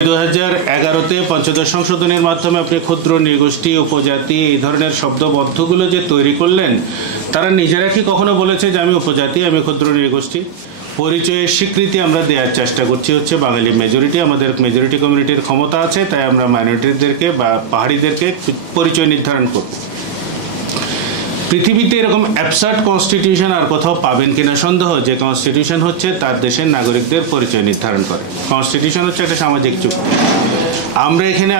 2011-তে পঞ্চদশ সংশোধনের মাধ্যমে আপনি ক্ষুদ্র নৃগোষ্ঠী উপজাতি এই ধরনের শব্দবদ্ধগুলো যে তৈরি করলেন, তারা নিজেরা কি কখনো বলেছে যে আমি উপজাতি, আমি ক্ষুদ্র নৃগোষ্ঠী? পরিচয়ের স্বীকৃতি আমরা দেওয়ার চেষ্টা করছি হচ্ছে বাঙালি মেজরিটি, আমাদের মেজরিটি কমিউনিটির ক্ষমতা আছে, তাই আমরা মাইনরিটিদেরকে বা পাহাড়িদেরকে পরিচয় নির্ধারণ করব। পৃথিবীতে এরকম অ্যাবসার্ড কনস্টিটিউশন আর কোথাও পাবেন কিনা সন্দেহ, যে কনস্টিটিউশন হচ্ছে তার দেশের নাগরিকদের পরিচয় নির্ধারণ করে। কনস্টিটিউশন হচ্ছে একটা সামাজিক চুক্তি। আমরা এখানে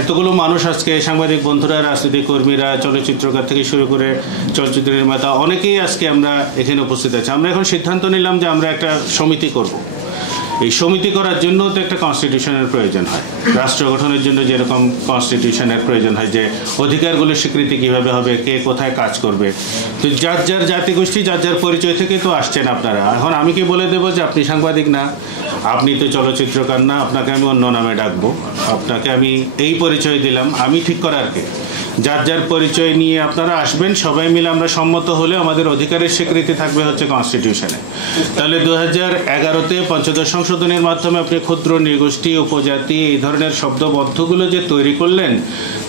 এতগুলো মানুষ, আজকে সাংবাদিক বন্ধুরা, রাজনৈতিক কর্মীরা, চলচ্চিত্রকার থেকে শুরু করে চলচ্চিত্র নির্মাতা, অনেকেই আজকে আমরা এখানে উপস্থিত আছি। আমরা এখন সিদ্ধান্ত নিলাম যে আমরা একটা সমিতি করব। এই সমিতি করার জন্য তো একটা কনস্টিটিউশনের প্রয়োজন হয়। রাষ্ট্র গঠনের জন্য যেরকম কনস্টিটিউশনের প্রয়োজন হয়, যে অধিকারগুলোর স্বীকৃতি কিভাবে হবে, কে কোথায় কাজ করবে, তো যার যার জাতিগোষ্ঠী যার যার পরিচয় থেকে তো আসছেন আপনারা। এখন আমি কি বলে দেবো যে আপনি সাংবাদিক না, আপনি তো চলচ্চিত্রকার না, আপনাকে আমি অন্য নামে ডাকবো, আপনাকে আমি এই পরিচয় দিলাম? আমি ঠিক করার কে? যার যার পরিচয় নিয়ে আপনারা আসবেন, সবাই মিলে আমরা সম্মত হলে আমাদের অধিকারের স্বীকৃতি থাকবে হচ্ছে কনস্টিটিউশনে। তাহলে 2011-তে পঞ্চদশ সংশোধনের মাধ্যমে আপনি ক্ষুদ্র নৃগোষ্ঠী উপজাতি এই ধরনের শব্দবদ্ধগুলো যে তৈরি করলেন,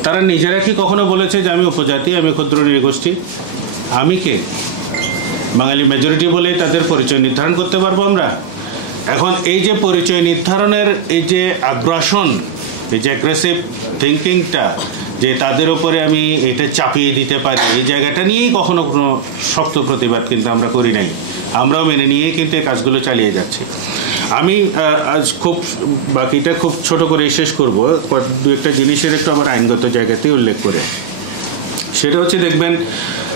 তারা নিজেরা কি কখনো বলেছে যে আমি উপজাতি, আমি ক্ষুদ্র নৃগোষ্ঠী? আমি কে? বাঙালি মেজরিটি বলে তাদের পরিচয় নির্ধারণ করতে পারবো আমরা? এখন এই যে পরিচয় নির্ধারণের এই যে আগ্রাসন, এই যে অ্যাগ্রেসিভ থিঙ্কিংটা, যে তাদের উপরে আমি এটা চাপিয়ে দিতে পারি, এই জায়গাটা নিয়েই কখনো কোনো শক্ত প্রতিবাদ কিন্তু আমরা করি নাই। আমরাও মেনে নিয়েই কিন্তু এই কাজগুলো চালিয়ে যাচ্ছি। আমি আজ বাকিটা খুব ছোট করে শেষ করব, দু একটা জিনিসের একটু আমার আইনগত জায়গাতেই উল্লেখ করে। সেটা হচ্ছে, দেখবেন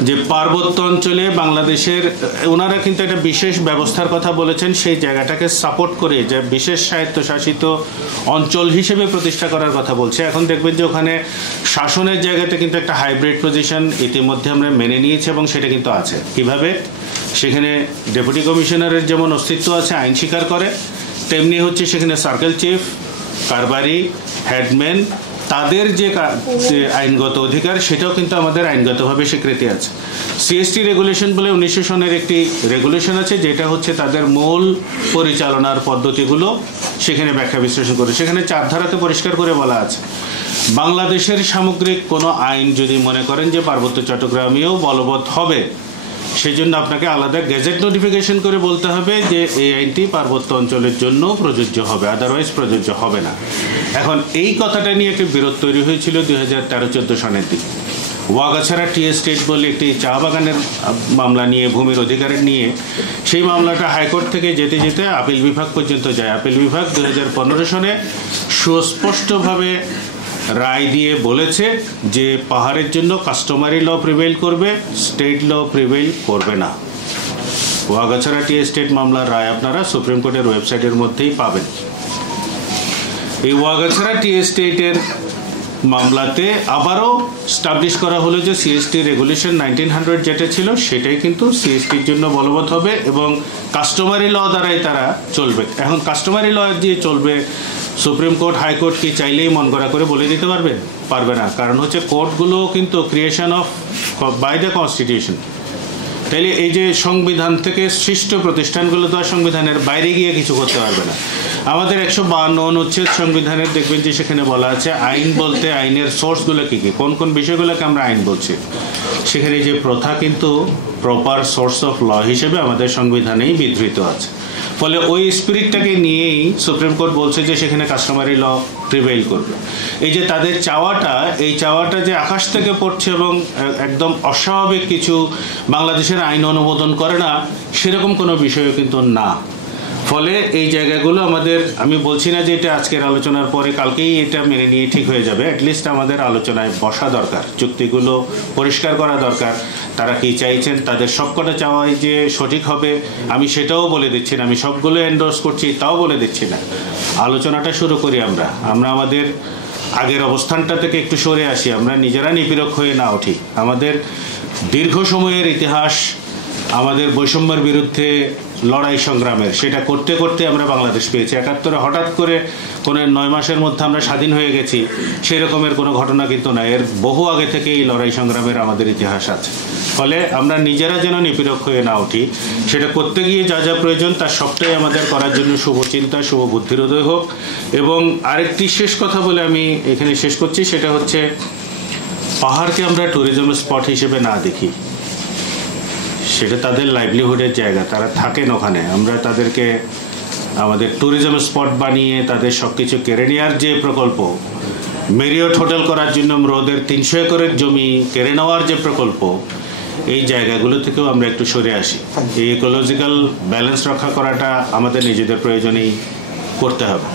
যে পার্বত্য অঞ্চলে বাংলাদেশের ওনারা কিন্তু একটা বিশেষ ব্যবস্থার কথা বলেছেন, সেই জায়গাটাকে সাপোর্ট করে যে বিশেষ স্বায়ত্তশাসিত অঞ্চল হিসেবে প্রতিষ্ঠা করার কথা বলছে। এখন দেখবেন যে ওখানে শাসনের জায়গাতে কিন্তু একটা হাইব্রিড পজিশন ইতিমধ্যে আমরা মেনে নিয়েছি এবং সেটা কিন্তু আছে। কিভাবে? সেখানে ডেপুটি কমিশনারের যেমন অস্তিত্ব আছে, আইন স্বীকার করে, তেমনি হচ্ছে সেখানে সার্কেল চিফ, কারবারি, হেডম্যান, তাদের যে আইনগত অধিকার সেটাও কিন্তু আমাদের আইনগতভাবে স্বীকৃতি আছে। সিএসটি রেগুলেশন বলে 1900 সনের একটি রেগুলেশন আছে, যেটা হচ্ছে তাদের মূল পরিচালনার পদ্ধতিগুলো সেখানে ব্যাখ্যা বিশ্লেষণ করে। সেখানে 4 ধারাতে পরিষ্কার করে বলা আছে, বাংলাদেশের সামগ্রিক কোনো আইন যদি মনে করেন যে পার্বত্য চট্টগ্রামেও বলবৎ হবে, সেই জন্য আপনাকে আলাদা গেজেট নোটিফিকেশন করে বলতে হবে যে এই আইনটি পার্বত্য অঞ্চলের জন্য প্রযোজ্য হবে, আদারওয়াইজ প্রযোজ্য হবে না। এখন এই কথাটা নিয়ে একটি বিরোধ তৈরি হয়েছিল 2013-14 সনের দিকে। ওয়াগাছড়া টি এস্টেট বলে একটি চা বাগানের মামলা নিয়ে, ভূমির অধিকারের নিয়ে, সেই মামলাটা হাইকোর্ট থেকে যেতে যেতে আপিল বিভাগ পর্যন্ত যায়। আপিল বিভাগ 2015 সনে সুস্পষ্টভাবে রায় দিয়ে বলেছে যে পাহাড়ের জন্য কাস্টমারি ল প্রিভেইল করবে, স্টেট ল প্রিভেইল করবে না। ওয়াগাছড়া টি এস্টেট মামলার রায় আপনারা সুপ্রিম কোর্টের ওয়েবসাইটের মধ্যেই পাবেন। এই ওয়াগাছড়া টি এস্টেটের মামলাতে আবারও স্টাবলিশ করা হলো যে সিএসটি রেগুলেশন 1900 যেটা ছিল সেটাই কিন্তু সিএসটির জন্য বলবৎ হবে এবং কাস্টমারি ল দ্বারাই তারা চলবে। এখন কাস্টমারি ল দিয়ে চলবে, সুপ্রিম কোর্ট, হাইকোর্ট কি চাইলেই মন করা করে বলে দিতে পারবে না। কারণ হচ্ছে কোর্টগুলো কিন্তু creation of by the constitution. তাইলে এই যে সংবিধান থেকে সৃষ্ট প্রতিষ্ঠানগুলো তো আর সংবিধানের বাইরে গিয়ে কিছু করতে পারবে না। আমাদের 152 অনুচ্ছেদ সংবিধানের দেখবেন যে সেখানে বলা আছে আইন বলতে আইনের সোর্সগুলো কী কী, কোন কোন বিষয়গুলোকে আমরা আইন বলছি। সেখানে যে প্রথা কিন্তু প্রপার সোর্স অফ ল হিসেবে আমাদের সংবিধানেই বিধৃত আছে। ফলে ওই স্পিরিটটাকে নিয়েই সুপ্রিম কোর্ট বলছে যে সেখানে কাস্টমারি ল প্রিভেইল করবে। এই যে তাদের চাওয়াটা, এই চাওয়াটা যে আকাশ থেকে পড়ছে এবং একদম অস্বাভাবিক কিছু বাংলাদেশের আইন অনুমোদন করে না, সেরকম কোনো বিষয়ও কিন্তু না। ফলে এই জায়গাগুলো আমাদের, আমি বলছি না যে এটা আজকের আলোচনার পরে কালকেই এটা মেনে নিয়ে ঠিক হয়ে যাবে, অ্যাটলিস্ট আমাদের আলোচনায় বসা দরকার, চুক্তিগুলো পরিষ্কার করা দরকার। তারা কি চাইছেন, তাদের সবকটা চাওয়াই যে সঠিক হবে আমি সেটাও বলে দিচ্ছি না, আমি সবগুলো এন্ডোর্স করছি তাও বলে দিচ্ছি না। আলোচনাটা শুরু করি আমরা আমাদের আগের অবস্থানটা থেকে একটু সরে আসি, আমরা নিজেরা নিপীড়ক হয়ে না উঠি। আমাদের দীর্ঘ সময়ের ইতিহাস, আমাদের বৈষম্যের বিরুদ্ধে লড়াই সংগ্রামের, সেটা করতে করতে আমরা বাংলাদেশ পেয়েছি। 71-এ হঠাৎ করে কোনো 9 মাসের মধ্যে আমরা স্বাধীন হয়ে গেছি সেই রকমের কোনো ঘটনা কিন্তু না। এর বহু আগে থেকে এই লড়াই সংগ্রামের আমাদের ইতিহাস আছে। ফলে আমরা নিজেরা যেন নিপীড়ক হয়ে না উঠি, সেটা করতে গিয়ে যা যা প্রয়োজন তার সবটাই আমাদের করার জন্য শুভ চিন্তা, শুভ বুদ্ধির উদয় হোক। এবং আরেকটি শেষ কথা বলে আমি এখানে শেষ করছি, সেটা হচ্ছে পাহাড়কে আমরা ট্যুরিজম স্পট হিসেবে না দেখি, সেটা তাদের লাইভলিহুডের জায়গা, তারা থাকেন ওখানে। আমরা তাদেরকে আমাদের ট্যুরিজম স্পট বানিয়ে তাদের সব কিছু কেড়ে নেওয়ার যে প্রকল্প, মেরিয়ট হোটেল করার জন্য রোদের 300 একরের জমি কেড়ে নেওয়ার যে প্রকল্প, এই জায়গাগুলো থেকেও আমরা একটু সরে আসি। এই ইকোলজিক্যাল ব্যালেন্স রক্ষা করাটা আমাদের নিজেদের প্রয়োজনেই করতে হবে।